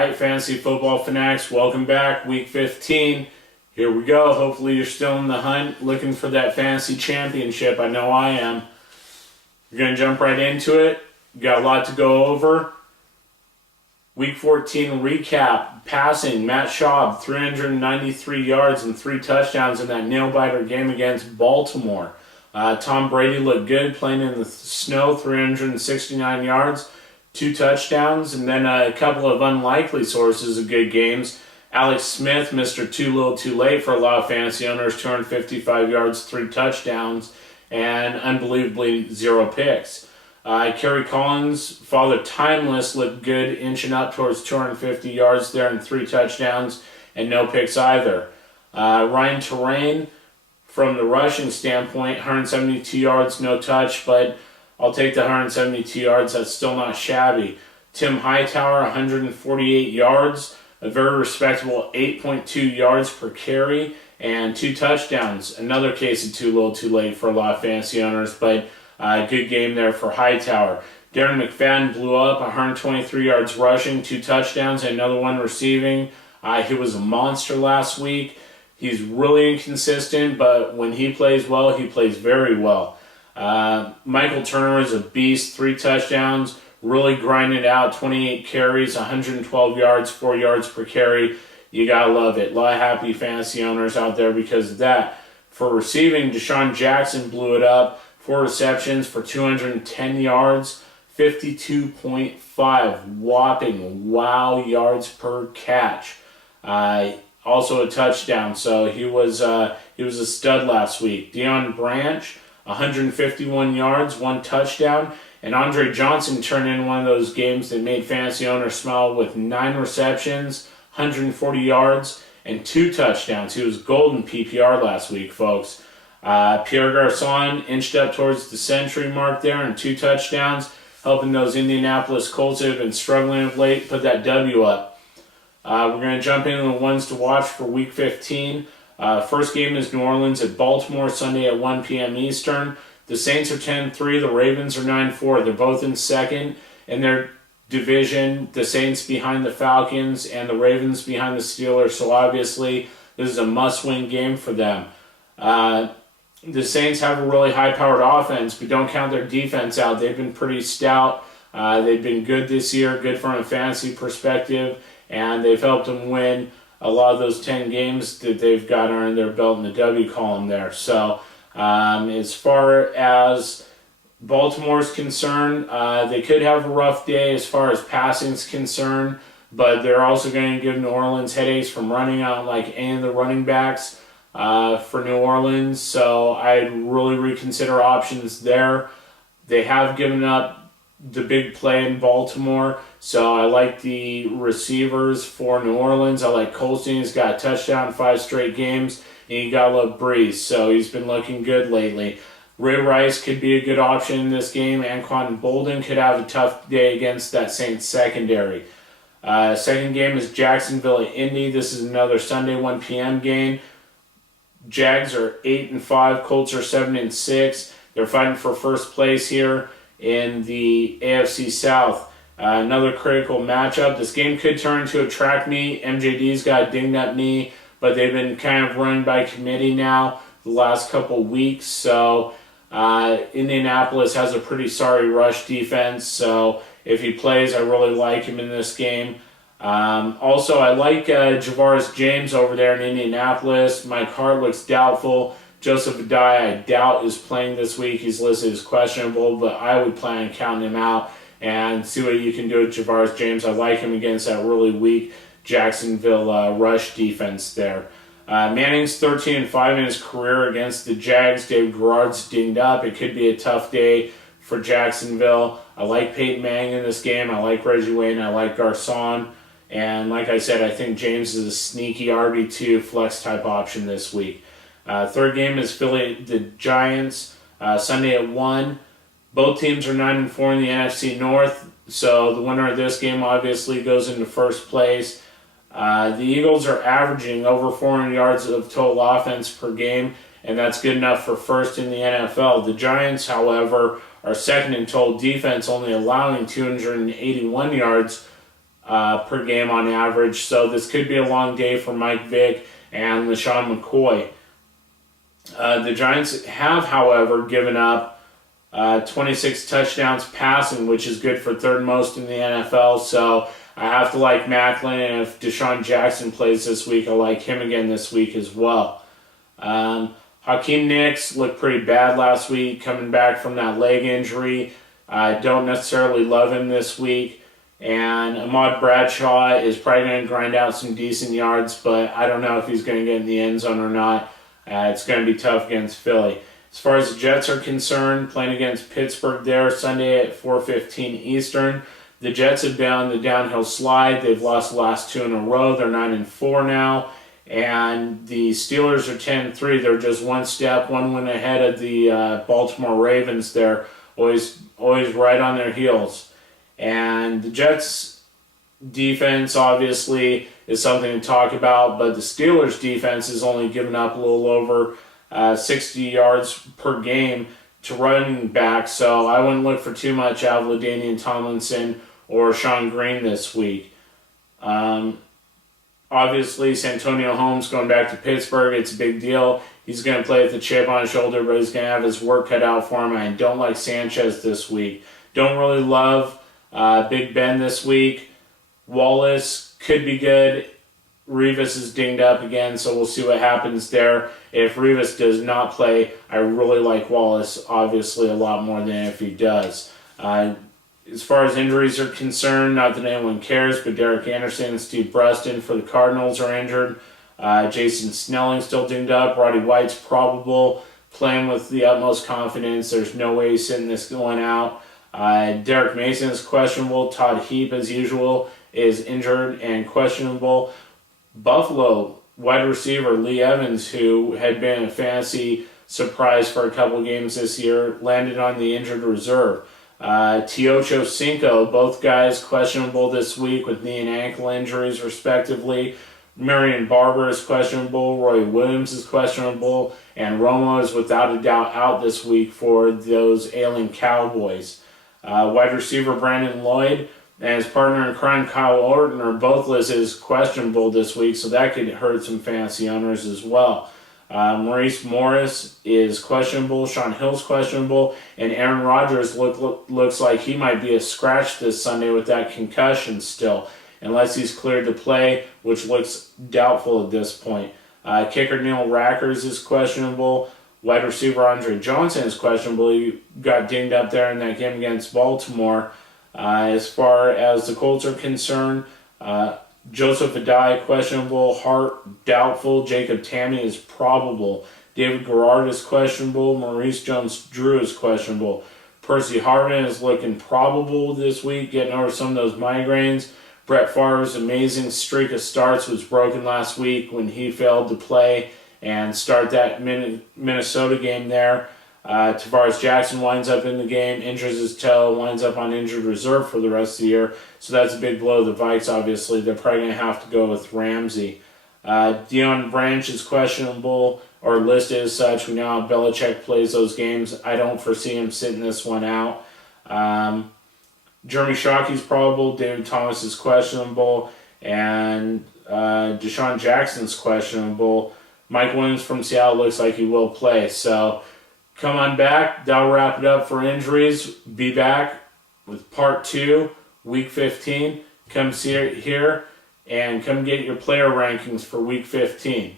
Alright, Fantasy Football Fanatics, welcome back. Week 15. Here we go. Hopefully you're still in the hunt, looking for that fantasy championship. I know I am. We're going to jump right into it. Got a lot to go over. Week 14 recap. Passing, Matt Schaub, 393 yards and 3 touchdowns in that nail-biter game against Baltimore. Tom Brady looked good, playing in the snow, 369 yards. 2 touchdowns, and then a couple of unlikely sources of good games. Alex Smith, Mr. Too Little Too Late for a lot of fantasy owners, 255 yards, 3 touchdowns, and unbelievably 0 picks. Kerry Collins, Father Timeless, looked good, inching up towards 250 yards there and 3 touchdowns, and no picks either. Ryan Terrain, from the rushing standpoint, 172 yards, no touch, but I'll take the 172 yards. That's still not shabby. Tim Hightower, 148 yards, a very respectable 8.2 yards per carry, and 2 touchdowns. Another case of too little too late for a lot of fantasy owners, but good game there for Hightower. Darren McFadden blew up, 123 yards rushing, 2 touchdowns, and another one receiving. He was a monster last week. He's really inconsistent, but when he plays well, he plays very well. Michael Turner is a beast, 3 touchdowns, really grinded out, 28 carries, 112 yards, 4 yards per carry. You gotta love it. A lot of happy fantasy owners out there because of that. For receiving, Deshaun Jackson blew it up, 4 receptions for 210 yards, 52.5 whopping wow yards per catch. Also a touchdown, so he was a stud last week. Deion Branch, 151 yards, 1 touchdown, and Andre Johnson turned in one of those games that made fantasy owners smile with 9 receptions, 140 yards, and 2 touchdowns. He was golden PPR last week, folks. Pierre Garçon inched up towards the century mark there and 2 touchdowns, helping those Indianapolis Colts that have been struggling of late put that W up. We're going to jump into the ones to watch for Week 15. First game is New Orleans at Baltimore, Sunday at 1 p.m. Eastern. The Saints are 10-3, the Ravens are 9-4. They're both in second in their division. The Saints behind the Falcons and the Ravens behind the Steelers. So obviously, this is a must-win game for them. The Saints have a really high-powered offense, but don't count their defense out. They've been pretty stout. They've been good this year, good from a fantasy perspective, and they've helped them win a lot of those 10 games that they've got under their belt in the W column there. So as far as Baltimore's concerned, they could have a rough day as far as passing is concerned, but they're also going to give New Orleans headaches from running out like any of the running backs for New Orleans. So I'd really reconsider options there. They have given up the big play in Baltimore, so I like the receivers for New Orleans. I like Colston. He's got a touchdown 5 straight games, and you gotta love Breeze, so he's been looking good lately. Ray Rice could be a good option in this game. Anquan Bolden could have a tough day against that Saints secondary. Second game is Jacksonville at Indy. This is another Sunday 1 p.m. game. Jags are 8-5, Colts are 7-6. They're fighting for first place here in the AFC South. Another critical matchup. This game could turn into a track meet. MJD's got a dinged up knee, but they've been kind of running by committee now the last couple weeks. So Indianapolis has a pretty sorry rush defense. So if he plays, I really like him in this game. Also, I like Javaris James over there in Indianapolis. Mike Hart looks doubtful. Joseph Adai, I doubt, is playing this week. He's listed as questionable, but I would plan on counting him out and see what you can do with Javaris James. I like him against that really weak Jacksonville rush defense there. Manning's 13-5 in his career against the Jags. Dave Garrard's dinged up. It could be a tough day for Jacksonville. I like Peyton Manning in this game. I like Reggie Wayne. I like Garçon. And like I said, I think James is a sneaky RB2 flex type option this week. Third game is Philly, the Giants, Sunday at 1. Both teams are 9-4 in the NFC North, so the winner of this game obviously goes into first place. The Eagles are averaging over 400 yards of total offense per game, and that's good enough for first in the NFL. The Giants, however, are second in total defense, only allowing 281 yards per game on average. So this could be a long day for Mike Vick and LaShawn McCoy. The Giants have, however, given up 26 touchdowns passing, which is good for third most in the NFL. So I have to like Macklin, and if Deshaun Jackson plays this week, I like him again this week as well. Hakeem Nicks looked pretty bad last week, coming back from that leg injury. I don't necessarily love him this week. And Ahmad Bradshaw is probably going to grind out some decent yards, but I don't know if he's going to get in the end zone or not. It's going to be tough against Philly. As far as the Jets are concerned, playing against Pittsburgh there Sunday at 4:15 Eastern. The Jets have been on the downhill slide. They've lost the last 2 in a row. They're 9-4 now. And the Steelers are 10-3. They're just one win ahead of the Baltimore Ravens. They're always right on their heels. And the Jets' defense, obviously, is something to talk about, but the Steelers' defense has only given up a little over 60 yards per game to running back, so I wouldn't look for too much out of LaDainian Tomlinson or Sean Green this week. Obviously, Santonio Holmes going back to Pittsburgh, it's a big deal. He's going to play with the chip on his shoulder, but he's going to have his work cut out for him. I don't like Sanchez this week. Don't really love Big Ben this week. Wallace could be good. Revis is dinged up again, so we'll see what happens there. If Revis does not play, I really like Wallace, obviously, a lot more than if he does. As far as injuries are concerned, not that anyone cares, but Derek Anderson and Steve Bruston for the Cardinals are injured. Jason Snelling still dinged up. Roddy White's probable, playing with the utmost confidence. There's no way he's sitting this one out. Derek Mason is questionable. Todd Heap, as usual, is injured and questionable. Buffalo wide receiver Lee Evans, who had been a fantasy surprise for a couple games this year, landed on the injured reserve. Teocho Cinco, both guys questionable this week with knee and ankle injuries respectively. Marion Barber is questionable, Roy Williams is questionable, and Romo is without a doubt out this week for those ailing Cowboys. Wide receiver Brandon Lloyd and his partner in crime Kyle Orton are both listed as questionable this week, so that could hurt some fantasy owners as well. Maurice Morris is questionable, Sean Hill's questionable, and Aaron Rodgers looks like he might be a scratch this Sunday with that concussion still, unless he's cleared to play, which looks doubtful at this point. Kicker Neil Rackers is questionable. Wide receiver Andre Johnson is questionable. He got dinged up there in that game against Baltimore. As far as the Colts are concerned, Joseph Adai questionable, Hart doubtful, Jacob Tamme is probable, David Garrard is questionable, Maurice Jones-Drew is questionable, Percy Harvin is looking probable this week, getting over some of those migraines. Brett Favre's amazing streak of starts was broken last week when he failed to play and start that Minnesota game there. Tavares Jackson winds up in the game, injures his toe, winds up on injured reserve for the rest of the year. So that's a big blow to the Vikes, obviously. They're probably going to have to go with Ramsey. Deion Branch is questionable or listed as such. We know how Belichick plays those games. I don't foresee him sitting this one out. Jeremy Shockey's probable. David Thomas is questionable. And Deshaun Jackson's questionable. Mike Williams from Seattle looks like he will play. So come on back. That'll wrap it up for injuries. Be back with part 2, week 15. Come see it here and come get your player rankings for week 15.